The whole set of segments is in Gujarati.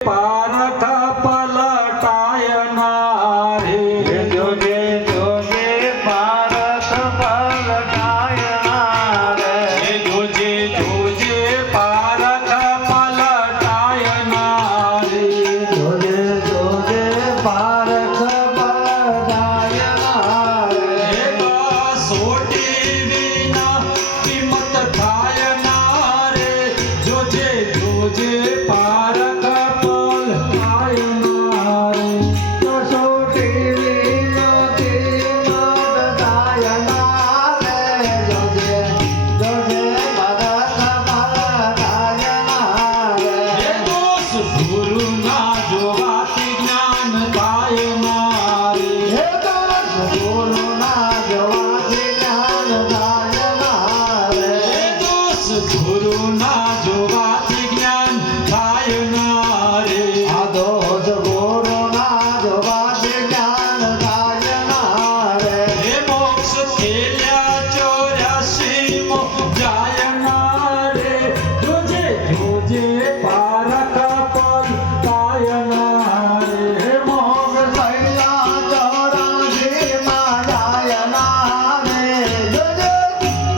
પારખ પલટાયના રે જોજે જોજે પારખ પલટાયના રે જોજે જોજે પારખ પલટાયના રે જોજે જોજે પારખ પલટાયના રે સોટી વિના કિંમત થાય ના રે જોજે જોજે પારખ પલટાયના રે કસોટી વિનતી મદદાયના રે જોજે જોજે પારખ પલટાયના રે દોષ ગુરુ ના જોવાથી જ્ઞાન થાય ના રે હે દાસ ગુરુના જવાથી જ્ઞાન દાયના રે દોષ ગુરુ ના જોવાથી જ્ઞાન થાય ના રે આ દોષ ગુરુના જવાથી જ્ઞાન દાયના રે હે મોક્ષ થેલ્યા 84 મો જાય ના રે જોજે જોજે પારખ પલટાયના રે હે મોગ સૈયા ચોરાશી માં દાયના રે જોજે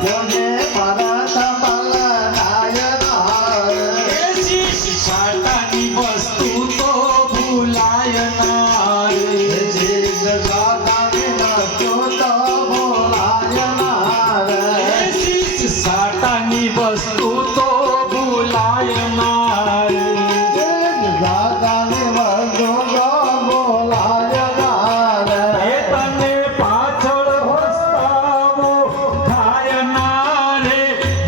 જોજે પરત પલટાયના રે શીશ સાટાની વસ્તુ તો ભૂલાય ના રે સિદ્ધ સાતાની વસ્તુ તો બોલાયના રે શીશ સાટાની વસ્તુ તો ભૂલાય ના રે એ તને પાછળ પસ્તાવો થાય ના રે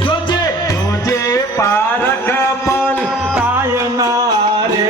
જોજે જોજે પારખ પલટાય ના રે